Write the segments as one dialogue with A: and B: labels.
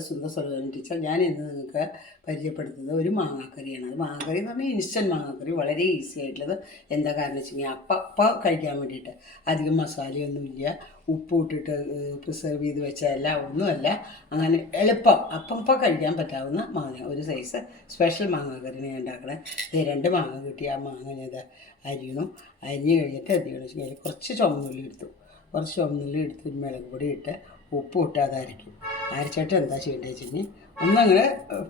A: നിങ്ങളുടെ സ്വന്തം സർവൻ ടീച്ചർ ഞാൻ ഇന്ന് നിങ്ങൾക്ക് പരിചയപ്പെടുത്തുന്നത് ഒരു മാങ്ങാക്കറിയാണ്. അത് മാങ്ങാക്കറി എന്ന് പറഞ്ഞാൽ ഇൻസ്റ്റന്റ് മാങ്ങാക്കറി വളരെ ഈസി ആയിട്ടുള്ളത്. എന്താ കാരണം വെച്ച് കഴിഞ്ഞാൽ അപ്പം അപ്പം കഴിക്കാൻ വേണ്ടിയിട്ട് അധികം മസാലയൊന്നുമില്ല ഉപ്പ് ഇട്ടിട്ട് പ്രിസർവ് ചെയ്ത് വെച്ചതല്ല ഒന്നുമല്ല. അങ്ങനെ എളുപ്പം അപ്പം അപ്പം കഴിക്കാൻ പറ്റാവുന്ന മാങ്ങ ഒരു സൈസ് സ്പെഷ്യൽ മാങ്ങാക്കറിയാണ് ഞാൻ ഉണ്ടാക്കണേ. രണ്ട് മാങ്ങ കിട്ടി. ആ മാങ്ങ അരിയണം അരിഞ്ഞ് കഴിഞ്ഞിട്ട് എന്ത് ചെയ്യണം വെച്ച് കുറച്ച് ചുമന്നുള്ളി എടുത്തു. കുറച്ച് ചുമന്നുള്ളി എടുത്ത് മുളക് പൊടി ഇട്ട് ഉപ്പ് ഇട്ട് അരയ്ക്കും അരച്ചിട്ട് എന്താ ചെയ്യേണ്ടത് വെച്ചിട്ടുണ്ടെങ്കിൽ ഒന്നങ്ങനെ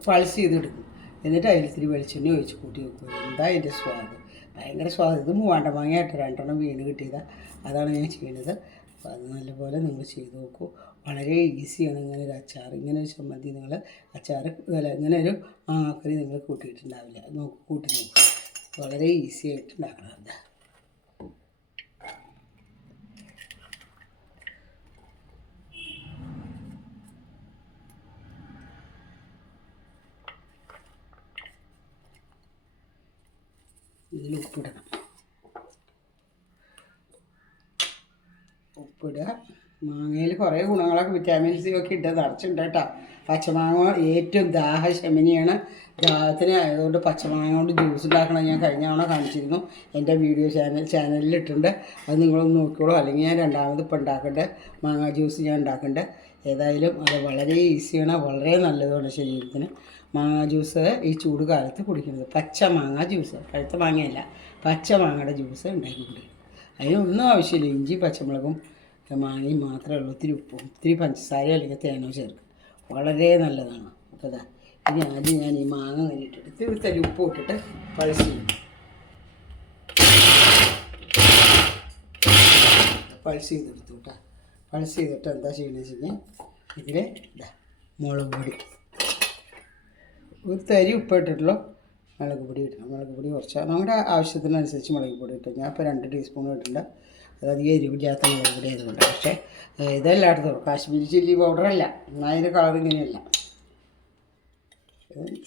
A: പൾസ് ചെയ്തെടുക്കും. എന്നിട്ട് അതിൽ ഇത്തിരി വെളിച്ചെണ്ണ ഒഴിച്ച് കൂട്ടി വെക്കും. എന്താ അതിന്റെ സ്വാദ്? ഭയങ്കര സ്വാദ്. ഇത് മൂവാണ്ട മാങ്ങയായിട്ട് രണ്ടെണ്ണം വീണ് കിട്ടിയതാണ് അതാണ് ഞാൻ ചെയ്യുന്നത് അപ്പോൾ അത് നല്ലപോലെ നിങ്ങൾ ചെയ്ത് നോക്കൂ. വളരെ ഈസിയാണ് ഇങ്ങനെ ഒരു അച്ചാർ ഇങ്ങനെ ഒരു ചമ്മന്തി നിങ്ങൾ അച്ചാർ അല്ല ഇങ്ങനെ ഒരു മാങ്ങാക്കറി നിങ്ങൾ കൂട്ടിയിട്ടുണ്ടാവില്ല. നോക്കൂ കൂട്ടി നോക്കൂ. വളരെ ഈസി ആയിട്ട് ഉണ്ടാക്കണം ഇതിൽ ഉപ്പിടണം. ഉപ്പിടുക. മാങ്ങയിൽ കുറേ ഗുണങ്ങളൊക്കെ വിറ്റാമിൻ സി ഒക്കെ ഇട്ട് നിറച്ചിട്ടുണ്ട് കേട്ടോ. പച്ചമാങ്ങ ഏറ്റവും ദാഹശമനിയാണ്. ദാഹത്തിന് ആയതുകൊണ്ട് പച്ചമാങ്ങ കൊണ്ട് ജ്യൂസ് ഉണ്ടാക്കണം ഞാൻ കഴിഞ്ഞ തവണ കാണിച്ചിരുന്നു. എന്റെ വീഡിയോ ചാനൽ ചാനലിൽ ഇട്ടുണ്ട് അത് നിങ്ങളൊന്ന് നോക്കിക്കോളൂ. അല്ലെങ്കിൽ ഞാൻ രണ്ടാമത് ഇപ്പം ഉണ്ടാക്കേണ്ടത് മാങ്ങ ജ്യൂസ് ഞാൻ ഉണ്ടാക്കട്ടെ ഏതായാലും അത് വളരെ ഈസിയാണ് വളരെ നല്ലതാണ് ശരീരത്തിന്. മാങ്ങ ജ്യൂസ് ഈ ചൂട് കാലത്ത് കുടിക്കുന്നത്. പച്ച മാങ്ങ ജ്യൂസ് പഴുത്ത മാങ്ങയല്ല പച്ച മാങ്ങയുടെ ജ്യൂസ് ഉണ്ടാക്കി കുടിക്കും അതിനൊന്നും ആവശ്യമില്ല ഇഞ്ചി പച്ചമുളകും മാങ്ങയും മാത്രമേ ഉള്ളൂ. ഒത്തിരി ഉപ്പും ഒത്തിരി പഞ്ചസാര അല്ലെങ്കിൽ തേനോ ചേർക്കും. വളരെ നല്ലതാണ്. അതാ ഇനി ആദ്യം ഞാൻ ഈ മാങ്ങ കഴിഞ്ഞിട്ട് ഇത്തിരി തരി ഉപ്പ് ഇട്ടിട്ട് പഴസ് പൾസ് ചെയ്തെടുത്തു കേട്ടോ. പൾസ് ചെയ്തിട്ട് എന്താ ചെയ്യണമെന്ന് വെച്ച് കഴിഞ്ഞാൽ ഇതിൽ ഇതാ മുളക് പൊടി. ഒരു തരി ഉപ്പ് ഇട്ടിട്ടുള്ളൂ മുളക് പൊടി ഇടണം. മുളക് പൊടി കുറച്ച് നമ്മുടെ ആവശ്യത്തിനനുസരിച്ച് മുളക് പൊടി ഇട്ടു ഞാൻ ഇപ്പോൾ രണ്ട് ടീസ്പൂൺ ഇട്ടിട്ടുണ്ട്. അതധികം എരിവില്ലാത്ത മുളക് പൊടി ആയതുകൊണ്ട്. പക്ഷേ ഇതെല്ലായിടത്തും കാശ്മീരി ചില്ലി പൗഡറല്ല എന്നാൽ അതിന്റെ കളർ ഇങ്ങനെയല്ല.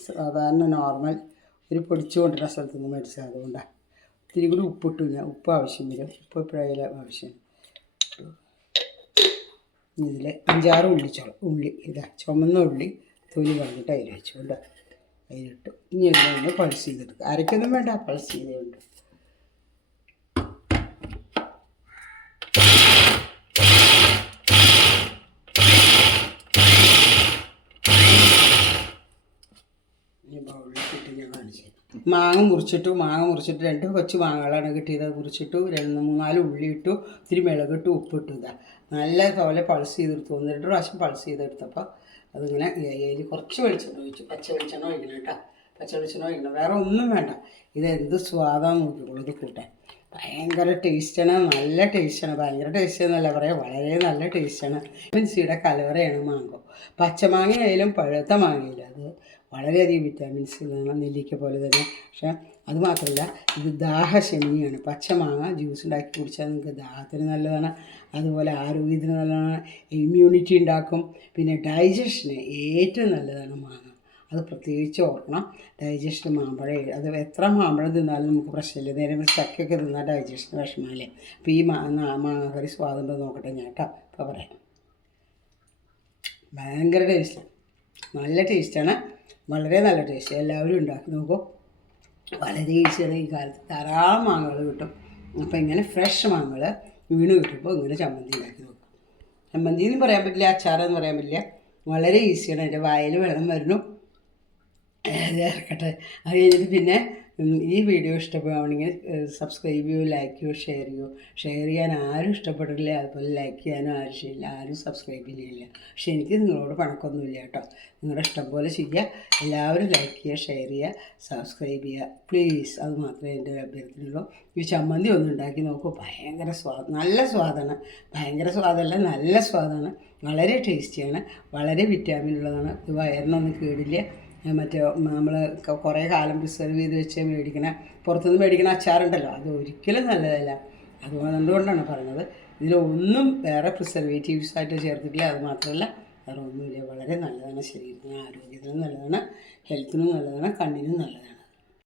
A: സാധാരണ നോർമൽ ഒരു പൊടിച്ചു കൊണ്ടിരുന്ന സ്ഥലത്ത് നിന്ന് മേടിച്ചത് അതുകൊണ്ടാണ് ഇത്തിരി കൂടി ഉപ്പിട്ടു ഞാൻ ഉപ്പ് ആവശ്യം വരും ഉപ്പ് എപ്പോഴായാലും ആവശ്യം ഇതിൽ അഞ്ചാറ് ഉള്ളി ചോ ഉള്ളി ഇതാ ചുമന്ന ഉള്ളി തൊലി കളഞ്ഞിട്ട് അതിൽ വെച്ചു കൊണ്ട് അതിലിട്ട്. ഇനി ഒന്ന് പൾസ് ചെയ്തെടുക്കുക. അരയ്ക്കൊന്നും വേണ്ട പൾസ് ചെയ്തുകൊണ്ട് ഇനി ബൗളിലിട്ട് ഞാൻ കാണിച്ചു തരാം. മാങ്ങ മുറിച്ചിട്ടു മാങ്ങ മുറിച്ചിട്ട് രണ്ട് കൊച്ചു മാങ്ങകളാണ് കിട്ടിയത്. മുറിച്ചിട്ട് രണ്ട് മൂന്നാൽ ഉള്ളി ഇട്ടു ഇത്തിരി മിളകിട്ടു ഉപ്പിട്ടു ഇതാ. നല്ല പോലെ പൾസ് ചെയ്തെടുത്തു. ഒന്ന് രണ്ട് പ്രാവശ്യം പൾസ് ചെയ്തെടുത്തപ്പോൾ അതിങ്ങനെ അതിൽ കുറച്ച് വെളിച്ചെണ്ണ ഒഴിച്ചു. പച്ച വെളിച്ചെണ്ണ ഒഴിക്കണം കേട്ടോ. പച്ച വെളിച്ചെണ്ണ ഒഴിക്കണം. വേറെ ഒന്നും വേണ്ട. ഇത് എന്ത് സ്വാദാന്ന് നോക്കിക്കോളൂ ഇത് കൂട്ടാൻ. ഭയങ്കര ടേസ്റ്റാണ്. നല്ല ടേസ്റ്റാണ്. ഭയങ്കര ടേസ്റ്റ് എന്നല്ല പറയാം വളരെ നല്ല ടേസ്റ്റാണ്. വിറ്റമിൻ സിയുടെ കലവറയാണ് മാങ്കോ പച്ചമാങ്ങയായാലും പഴുത്ത മാങ്ങയില്ല അത്? വളരെയധികം വിറ്റാമിൻസ് ഉള്ളതാണ് നെല്ലിക്ക പോലെ തന്നെ. പക്ഷെ അത് മാത്രമല്ല ഇത് ദാഹശമിനിയാണ് പച്ചമാങ്ങ ജ്യൂസ് ഉണ്ടാക്കി കുടിച്ചാൽ നിങ്ങൾക്ക് ദാഹത്തിന് നല്ലതാണ്. അതുപോലെ ആരോഗ്യത്തിന് നല്ലതാണ്. ഇമ്മ്യൂണിറ്റി ഉണ്ടാക്കും. പിന്നെ ഡൈജഷന് ഏറ്റവും നല്ലതാണ് മാങ്ങ. അത് പ്രത്യേകിച്ച് ഓർക്കണം. ഡൈജഷൻ മാമ്പഴം അത് എത്ര മാമ്പഴം തിന്നാലും നമുക്ക് പ്രശ്നമില്ല. നേരെ ചക്കയൊക്കെ തിന്നാൽ ഡൈജഷൻ വിഷമമല്ലേ? അപ്പോൾ ഈ മാ മാങ്ങാക്കറി സ്വാദുണ്ടോ നോക്കട്ടെ ഞാൻ കേട്ടോ. ഇപ്പോൾ പറയാം. ഭയങ്കര ടേസ്റ്റാണ് നല്ല ടേസ്റ്റാണ് വളരെ നല്ല ടേസ്റ്റ് എല്ലാവരും ഉണ്ടാക്കി നോക്കും. വളരെ ഈസിയാണ് ഈ കാലത്ത് ധാരാളം മാങ്ങകൾ കിട്ടും. അപ്പോൾ ഇങ്ങനെ ഫ്രഷ് മാങ്ങകൾ വീണ് കിട്ടുമ്പോൾ ഇങ്ങനെ ചമ്മന്തി ഉണ്ടാക്കി നോക്കും. ചമ്മന്തി എന്ന് പറയാൻ പറ്റില്ല അച്ചാറെന്ന് പറയാൻ പറ്റില്ല. വളരെ ഈസിയാണ് എന്റെ വായിൽ വെള്ളം വരുന്നു ഇറക്കട്ടെ. അത് കഴിഞ്ഞിട്ട് പിന്നെ ഈ വീഡിയോ ഇഷ്ടപ്പെടുകയാണെങ്കിൽ സബ്സ്ക്രൈബ് ചെയ്യൂ ലൈക്ക് ചെയ്യൂ ഷെയർ ചെയ്യൂ. ഷെയർ ചെയ്യാൻ ആരും ഇഷ്ടപ്പെടില്ല അതുപോലെ ലൈക്ക് ചെയ്യാനും ആരും ചെയ്യില്ല ആരും സബ്സ്ക്രൈബ് ചെയ്യില്ല പക്ഷെ എനിക്ക് നിങ്ങളോട് പണക്കൊന്നുമില്ല കേട്ടോ. നിങ്ങളുടെ ഇഷ്ടം പോലെ ചെയ്യുക. എല്ലാവരും ലൈക്ക് ചെയ്യുക ഷെയർ ചെയ്യുക സബ്സ്ക്രൈബ് ചെയ്യുക. പ്ലീസ് അത് മാത്രമേ എന്റെ ഒരു അഭ്യർത്ഥനയുള്ളൂ. ഈ ചമ്മന്തി ഒന്ന് ഉണ്ടാക്കി നോക്കൂ. ഭയങ്കര സ്വാദ് നല്ല സ്വാദാണ്. ഭയങ്കര സ്വാദല്ല നല്ല സ്വാദാണ്. വളരെ ടേസ്റ്റിയാണ് വളരെ വിറ്റാമിൻ ഉള്ളതാണ്. ഇത് വയറിനൊന്നും കേടില്ല. മറ്റേ നമ്മൾ കുറേ കാലം പ്രിസർവ് ചെയ്ത് വെച്ച് മേടിക്കണ പുറത്തുനിന്ന് മേടിക്കണ അച്ചാറുണ്ടല്ലോ അത് ഒരിക്കലും നല്ലതല്ല. അതുകൊണ്ട് അതുകൊണ്ടാണ് പറഞ്ഞത് ഇതിലൊന്നും വേറെ പ്രിസർവേറ്റീവ്സ് ആയിട്ട് ചേർത്തിട്ടില്ല അത് മാത്രമല്ല വേറെ ഒന്നുമില്ല. വളരെ നല്ലതാണ് ശരീരത്തിന് ആരോഗ്യത്തിനും നല്ലതാണ് ഹെൽത്തിനും നല്ലതാണ് കണ്ണിനും നല്ലതാണ്.